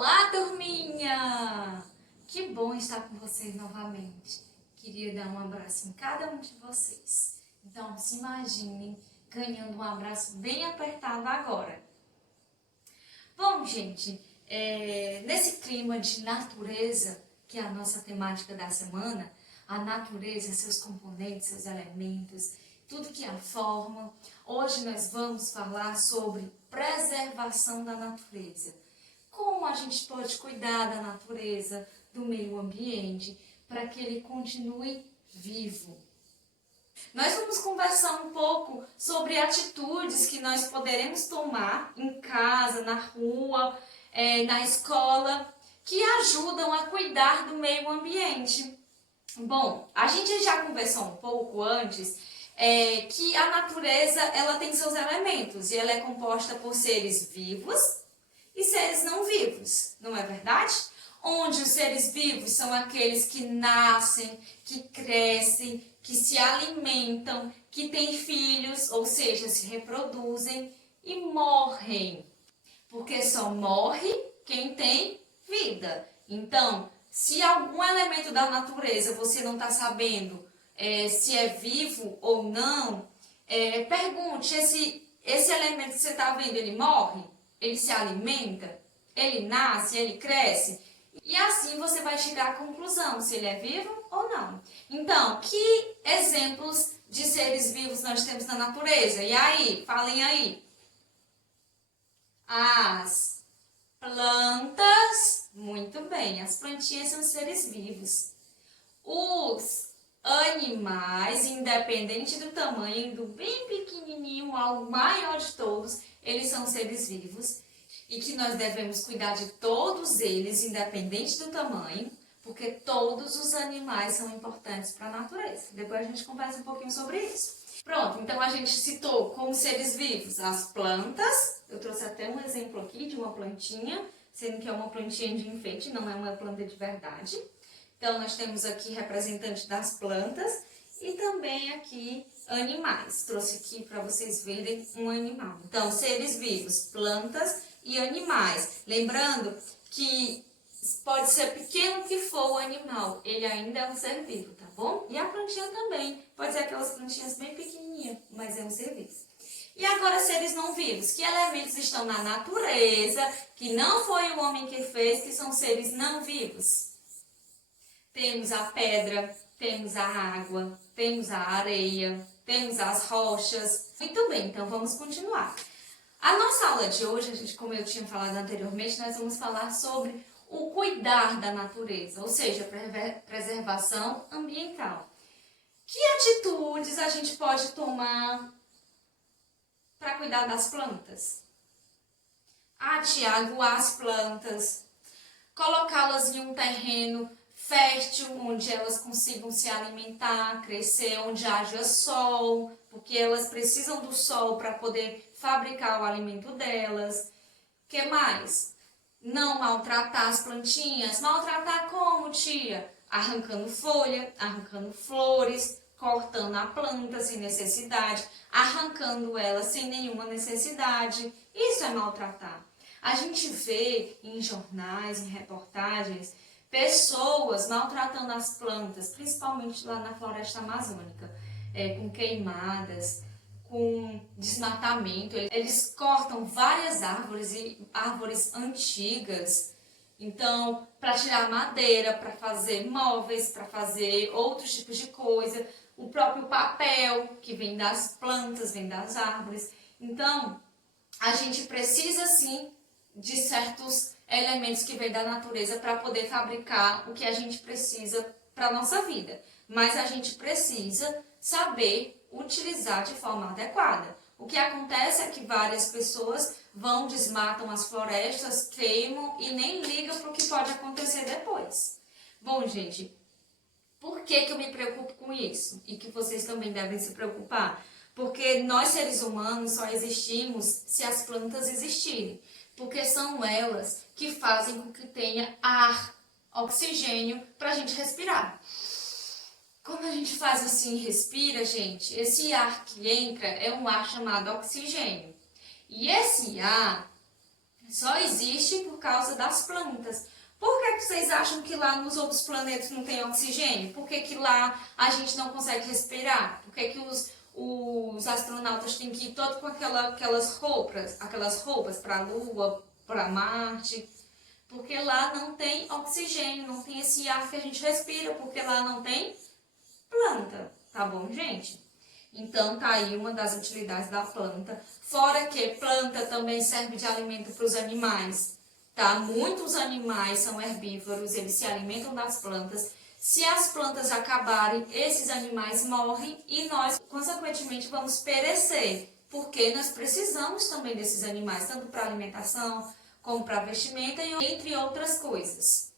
Olá, turminha! Que bom estar com vocês novamente. Queria dar um abraço em cada um de vocês. Então, se imaginem ganhando um abraço bem apertado agora. Bom, gente, nesse clima de natureza, que é a nossa temática da semana, a natureza, seus componentes, seus elementos, tudo que a formam, hoje nós vamos falar sobre preservação da natureza. Como a gente pode cuidar da natureza, do meio ambiente, para que ele continue vivo. Nós vamos conversar um pouco sobre atitudes que nós poderemos tomar em casa, na rua, na escola, que ajudam a cuidar do meio ambiente. Bom, a gente já conversou um pouco antes que a natureza ela tem seus elementos e ela é composta por seres vivos e seres não vivos, não é verdade? Onde os seres vivos são aqueles que nascem, que crescem, que se alimentam, que têm filhos, ou seja, se reproduzem e morrem. Porque só morre quem tem vida. Então, se algum elemento da natureza você não está sabendo se é vivo ou não, pergunte, esse elemento que você está vendo, ele morre? Ele se alimenta? Ele nasce? Ele cresce? E assim você vai chegar à conclusão se ele é vivo ou não. Então, que exemplos de seres vivos nós temos na natureza? E aí? Falem aí. As plantas, muito bem, as plantinhas são seres vivos. Os animais, independente do tamanho, do bem pequenininho ao maior de todos, eles são seres vivos e que nós devemos cuidar de todos eles, independente do tamanho, porque todos os animais são importantes para a natureza. Depois a gente conversa um pouquinho sobre isso. Pronto, então a gente citou como seres vivos as plantas. Eu trouxe até um exemplo aqui de uma plantinha, sendo que é uma plantinha de enfeite, não é uma planta de verdade. Então nós temos aqui representante das plantas e também aqui animais. Trouxe aqui para vocês verem um animal. Então, seres vivos, plantas e animais. Lembrando que pode ser pequeno que for o animal, ele ainda é um ser vivo, tá bom? E a plantinha também, pode ser aquelas plantinhas bem pequenininhas, mas é um ser vivo. E agora, seres não vivos, que elementos estão na natureza, que não foi o homem que fez, que são seres não vivos? Temos a pedra, temos a água, temos a areia, temos as rochas. Muito bem, então vamos continuar. A nossa aula de hoje, como eu tinha falado anteriormente, nós vamos falar sobre o cuidar da natureza, ou seja, preservação ambiental. Que atitudes a gente pode tomar para cuidar das plantas? Adubar as plantas, colocá-las em um terreno fértil, onde elas consigam se alimentar, crescer, onde haja sol, porque elas precisam do sol para poder fabricar o alimento delas. O que mais? Não maltratar as plantinhas. Maltratar como, tia? Arrancando folha, arrancando flores, cortando a planta sem necessidade, arrancando ela sem nenhuma necessidade. Isso é maltratar. A gente vê em jornais, em reportagens, pessoas maltratando as plantas, principalmente lá na floresta amazônica, com queimadas, com desmatamento. Eles cortam várias árvores e árvores antigas, então, para tirar madeira, para fazer móveis, para fazer outros tipos de coisa, o próprio papel que vem das plantas, vem das árvores. Então, a gente precisa sim de certos elementos que vêm da natureza para poder fabricar o que a gente precisa para a nossa vida. Mas a gente precisa saber utilizar de forma adequada. O que acontece é que várias pessoas vão, desmatam as florestas, queimam e nem ligam para o que pode acontecer depois. Bom, gente, por que eu me preocupo com isso? E que vocês também devem se preocupar? Porque nós, seres humanos, só existimos se as plantas existirem. Porque são elas que fazem com que tenha ar, oxigênio, para a gente respirar. Quando a gente faz assim e respira, gente, esse ar que entra é um ar chamado oxigênio. E esse ar só existe por causa das plantas. Por que vocês acham que lá nos outros planetas não tem oxigênio? Por que lá a gente não consegue respirar? Por que os astronautas têm que ir todo com aquelas roupas para a Lua, para Marte? Porque lá não tem oxigênio, não tem esse ar que a gente respira, porque lá não tem planta, tá bom, gente? Então, tá aí uma das utilidades da planta. Fora que planta também serve de alimento para os animais, tá? Muitos animais são herbívoros, eles se alimentam das plantas. Se as plantas acabarem, esses animais morrem e nós, consequentemente, vamos perecer, porque nós precisamos também desses animais, tanto para alimentação, como para vestimenta, e entre outras coisas.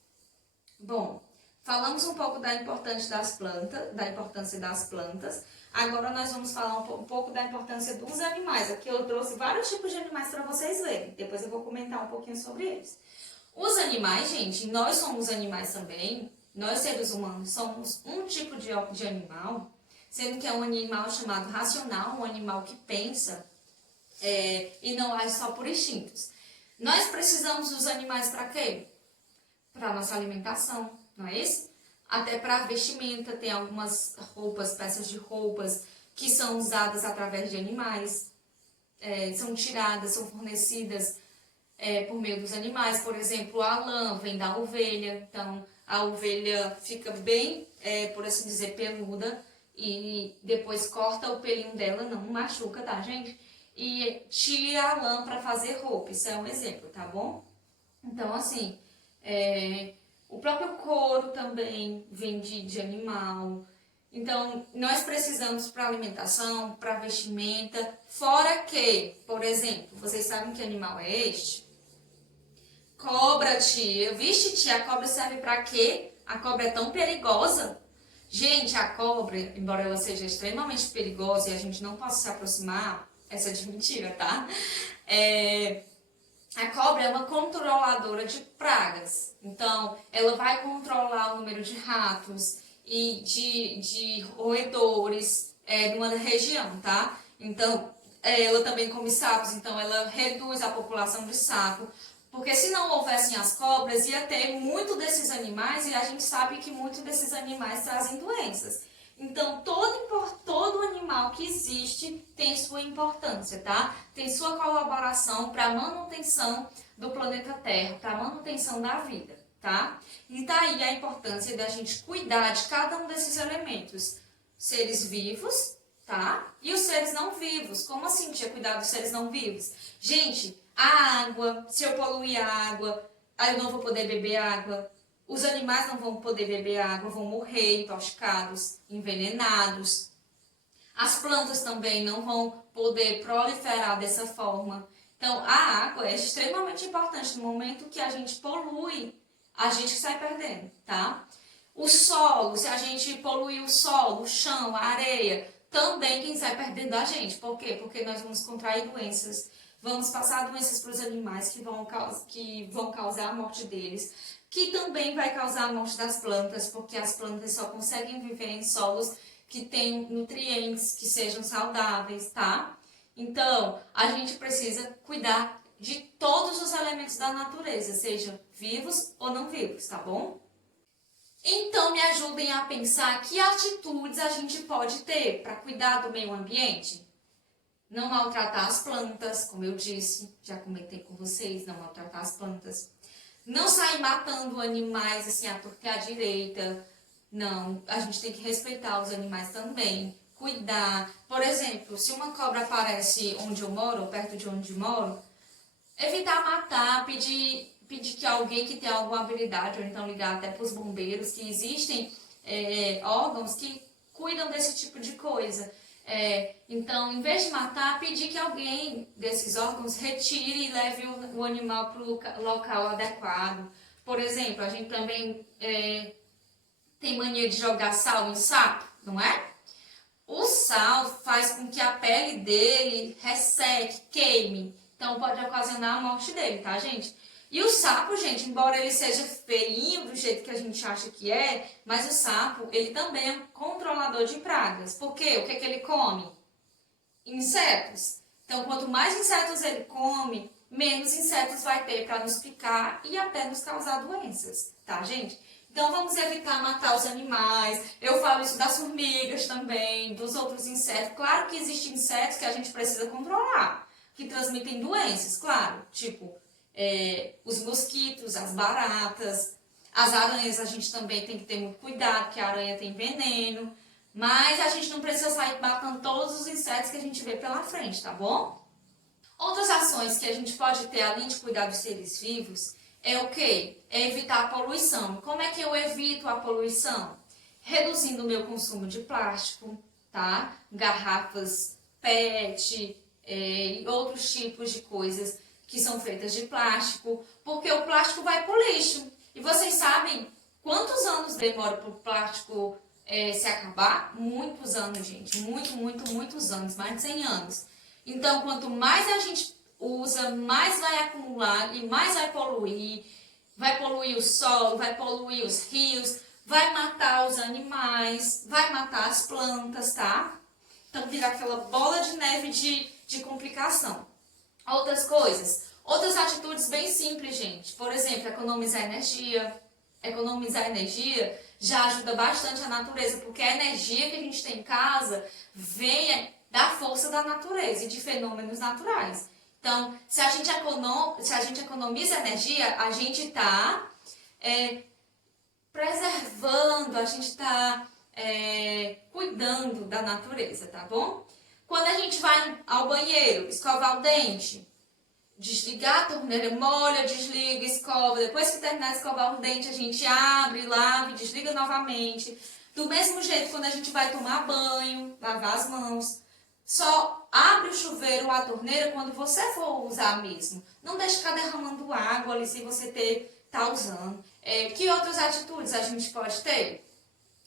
Bom, falamos um pouco da importância das plantas. Agora nós vamos falar um pouco da importância dos animais. Aqui eu trouxe vários tipos de animais para vocês verem. Depois eu vou comentar um pouquinho sobre eles. Os animais, gente, nós somos animais também. Nós, seres humanos, somos um tipo de animal, sendo que é um animal chamado racional, um animal que pensa e não age só por instintos. Nós precisamos dos animais para quê? Para nossa alimentação, não é isso? Até para vestimenta, tem algumas roupas, peças de roupas que são usadas através de animais, são tiradas, são fornecidas por meio dos animais. Por exemplo, a lã vem da ovelha, então a ovelha fica bem, por assim dizer, peluda e depois corta o pelinho dela, não machuca, tá, gente? E tira a lã para fazer roupa, isso é um exemplo, tá bom? Então, assim, o próprio couro também vem de animal. Então, nós precisamos para alimentação, para vestimenta, fora que, por exemplo, vocês sabem que animal é este? Cobra, tia. Vixe, tia, a cobra serve para quê? A cobra é tão perigosa. Gente, a cobra, embora ela seja extremamente perigosa e a gente não possa se aproximar, essa é de mentira, tá? A cobra é uma controladora de pragas. Então, ela vai controlar o número de ratos e de roedores numa região, tá? Então, ela também come sapos, então ela reduz a população de sapo. Porque se não houvessem as cobras, ia ter muito desses animais e a gente sabe que muitos desses animais trazem doenças. Então, todo animal que existe tem sua importância, tá? Tem sua colaboração para a manutenção do planeta Terra, para a manutenção da vida, tá? E daí a importância da gente cuidar de cada um desses elementos. Seres vivos, tá? E os seres não vivos. Como assim, tia, cuidar dos seres não vivos? Gente, a água, se eu poluir a água, aí eu não vou poder beber água. Os animais não vão poder beber água, vão morrer intoxicados, envenenados. As plantas também não vão poder proliferar dessa forma. Então, a água é extremamente importante no momento que a gente polui, a gente sai perdendo, tá? O solo, se a gente poluir o solo, o chão, a areia, também quem sai perdendo é a gente. Por quê? Porque nós vamos contrair doenças, vamos passar doenças para os animais que vão causar a morte deles, que também vai causar a morte das plantas, porque as plantas só conseguem viver em solos que tenham nutrientes, que sejam saudáveis, tá? Então, a gente precisa cuidar de todos os elementos da natureza, sejam vivos ou não vivos, tá bom? Então, me ajudem a pensar que atitudes a gente pode ter para cuidar do meio ambiente. Não maltratar as plantas, como eu disse, já comentei com vocês, não maltratar as plantas. Não sair matando animais assim à torta e à direita. Não, a gente tem que respeitar os animais também. Cuidar. Por exemplo, se uma cobra aparece onde eu moro, ou perto de onde eu moro, evitar matar, pedir que alguém que tenha alguma habilidade, ou então ligar até para os bombeiros, que existem órgãos que cuidam desse tipo de coisa. Então, em vez de matar, pedir que alguém desses órgãos retire e leve o animal para o local adequado. Por exemplo, a gente também tem mania de jogar sal em sapo, não é? O sal faz com que a pele dele resseque, queime. Então, pode ocasionar a morte dele, tá, gente? E o sapo, gente, embora ele seja feinho do jeito que a gente acha que é, mas o sapo, ele também é um controlador de pragas. Por quê? O que ele come? Insetos. Então, quanto mais insetos ele come, menos insetos vai ter para nos picar e até nos causar doenças, tá, gente? Então, vamos evitar matar os animais. Eu falo isso das formigas também, dos outros insetos. Claro que existem insetos que a gente precisa controlar, que transmitem doenças, claro. Tipo, os mosquitos, as baratas, as aranhas a gente também tem que ter muito cuidado, porque a aranha tem veneno. Mas a gente não precisa sair matando todos os insetos que a gente vê pela frente, tá bom? Outras ações que a gente pode ter, além de cuidar dos seres vivos, é o quê? É evitar a poluição. Como é que eu evito a poluição? Reduzindo o meu consumo de plástico, tá? Garrafas PET, e outros tipos de coisas que são feitas de plástico, porque o plástico vai para o lixo. E vocês sabem quantos anos demora para o plástico se acabar? Muitos anos, gente. Muitos anos. Mais de 100 anos. Então, quanto mais a gente usa, mais vai acumular e mais vai poluir. Vai poluir o solo, vai poluir os rios, vai matar os animais, vai matar as plantas, tá? Então, vira aquela bola de neve de complicação. Outras coisas, outras atitudes bem simples, gente. Por exemplo, economizar energia. Economizar energia já ajuda bastante a natureza, porque a energia que a gente tem em casa vem da força da natureza e de fenômenos naturais. Então, se a gente economiza energia, a gente está preservando, a gente está cuidando da natureza, tá bom? Quando a gente vai ao banheiro, escovar o dente, desligar a torneira, molha, desliga, escova. Depois que terminar de escovar o dente, a gente abre, lava e desliga novamente. Do mesmo jeito, quando a gente vai tomar banho, lavar as mãos, só abre o chuveiro ou a torneira quando você for usar mesmo. Não deixe ficar derramando água ali se você tá usando. Que outras atitudes a gente pode ter?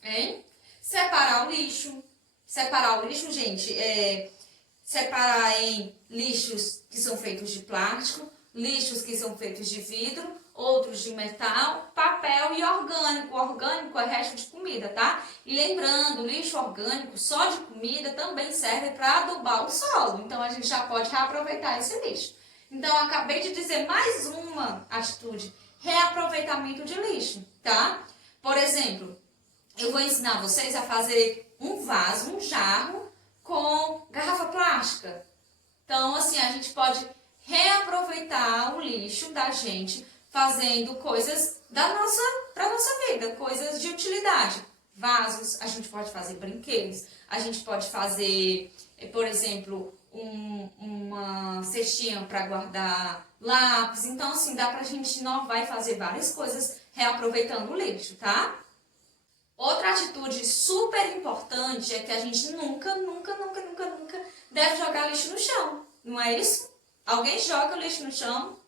Hein? Separar o lixo. Separar o lixo, gente, separar em lixos que são feitos de plástico, lixos que são feitos de vidro, outros de metal, papel e orgânico. Orgânico é resto de comida, tá? E lembrando, lixo orgânico só de comida também serve para adubar o solo. Então, a gente já pode reaproveitar esse lixo. Então, eu acabei de dizer mais uma atitude, reaproveitamento de lixo, tá? Por exemplo, eu vou ensinar vocês a fazer um vaso, um jarro com garrafa plástica. Então, assim, a gente pode reaproveitar o lixo da gente fazendo coisas para nossa vida, coisas de utilidade. Vasos, a gente pode fazer brinquedos, a gente pode fazer, por exemplo, uma cestinha para guardar lápis. Então, assim, dá pra gente inovar e fazer várias coisas reaproveitando o lixo, tá? Outra atitude super importante é que a gente nunca deve jogar lixo no chão, não é isso? Alguém joga lixo no chão?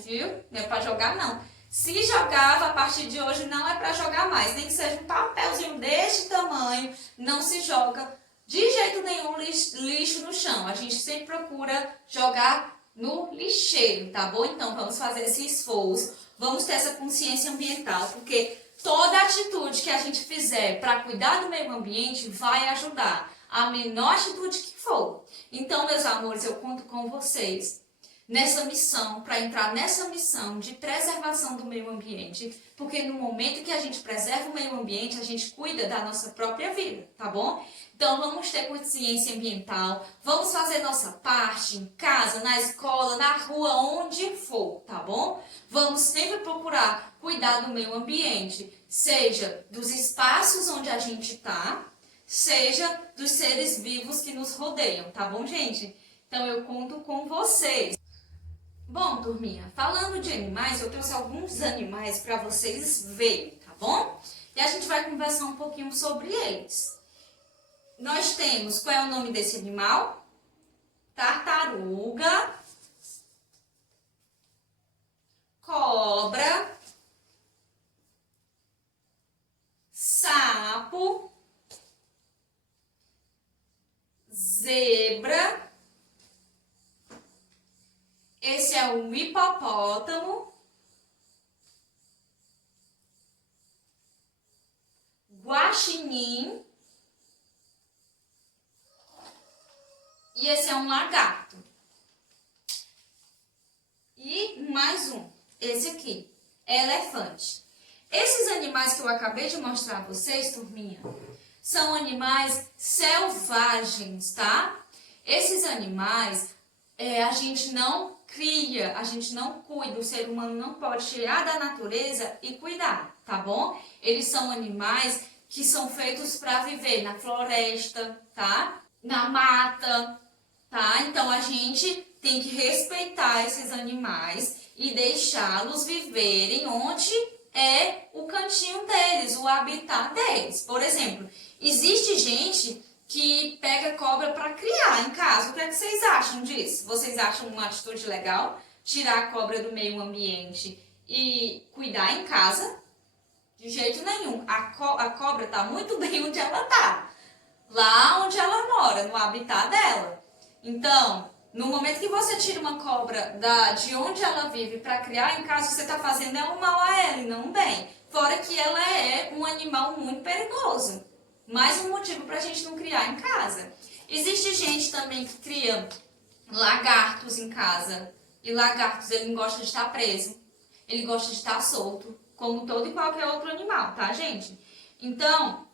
Viu? Não é para jogar, não. Se jogava, a partir de hoje não é para jogar mais, nem que seja um papelzinho deste tamanho, não se joga de jeito nenhum lixo no chão. A gente sempre procura jogar no lixeiro, tá bom? Então, vamos fazer esse esforço, vamos ter essa consciência ambiental, porque toda atitude que a gente fizer para cuidar do meio ambiente vai ajudar, a menor atitude que for. Então, meus amores, eu conto com vocês nessa missão, para entrar nessa missão de preservação do meio ambiente, porque no momento que a gente preserva o meio ambiente, a gente cuida da nossa própria vida, tá bom? Então, vamos ter consciência ambiental, vamos fazer nossa parte em casa, na escola, na rua, onde for, tá bom? Vamos sempre procurar cuidar do meio ambiente, seja dos espaços onde a gente está, seja dos seres vivos que nos rodeiam, tá bom, gente? Então, eu conto com vocês. Bom, turminha, falando de animais, eu trouxe alguns animais para vocês verem, tá bom? E a gente vai conversar um pouquinho sobre eles. Nós temos, qual é o nome desse animal? Tartaruga, cobra, sapo, zebra. Esse é um hipopótamo, guaxinim e esse é um lagarto. aqui? Elefante. Esses animais que eu acabei de mostrar a vocês, turminha, são animais selvagens, tá? Esses animais, a gente não cria, a gente não cuida, o ser humano não pode tirar da natureza e cuidar, tá bom? Eles são animais que são feitos para viver na floresta, tá? Na mata, tá? Então a gente tem que respeitar esses animais e deixá-los viverem onde é o cantinho deles, o habitat deles. Por exemplo, existe gente que pega cobra para criar em casa. O que é que vocês acham disso? Vocês acham uma atitude legal? Tirar a cobra do meio ambiente e cuidar em casa? De jeito nenhum. A cobra está muito bem onde ela está. Lá onde ela mora, no habitat dela. Então, no momento que você tira uma cobra de onde ela vive para criar em casa, você está fazendo um mal a ela e não um bem. Fora que ela é um animal muito perigoso. Mais um motivo para a gente não criar em casa. Existe gente também que cria lagartos em casa. E lagartos, ele não gosta de estar preso. Ele gosta de estar solto, como todo e qualquer outro animal, tá, gente? Então,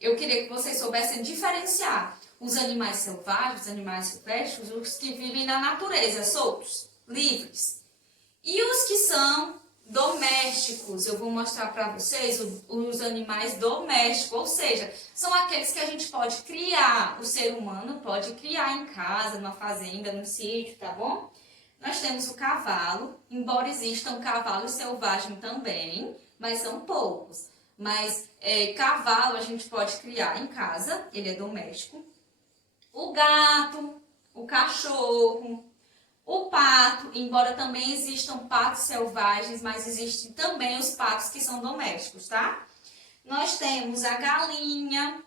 eu queria que vocês soubessem diferenciar os animais selvagens, os animais silvestres, os que vivem na natureza, soltos, livres. E os que são domésticos, eu vou mostrar para vocês os animais domésticos, ou seja, são aqueles que a gente pode criar, o ser humano pode criar em casa, numa fazenda, num sítio, tá bom? Nós temos o cavalo, embora existam cavalos selvagens também, mas são poucos. Mas cavalo a gente pode criar em casa, ele é doméstico. O gato, o cachorro, o pato, embora também existam patos selvagens, mas existem também os patos que são domésticos, tá? Nós temos a galinha,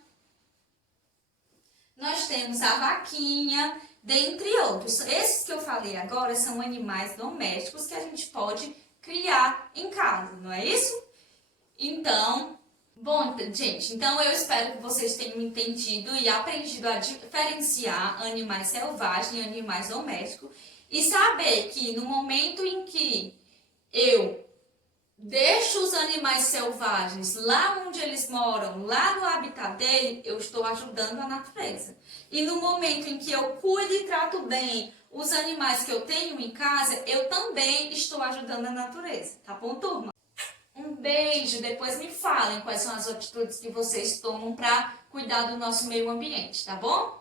nós temos a vaquinha, dentre outros. Esses que eu falei agora são animais domésticos que a gente pode criar em casa, não é isso? Então, bom, gente, então eu espero que vocês tenham entendido e aprendido a diferenciar animais selvagens e animais domésticos e saber que no momento em que eu deixo os animais selvagens lá onde eles moram, lá no habitat dele, eu estou ajudando a natureza. E no momento em que eu cuido e trato bem os animais que eu tenho em casa, eu também estou ajudando a natureza, tá bom, turma? Um beijo, depois me falem quais são as atitudes que vocês tomam para cuidar do nosso meio ambiente, tá bom?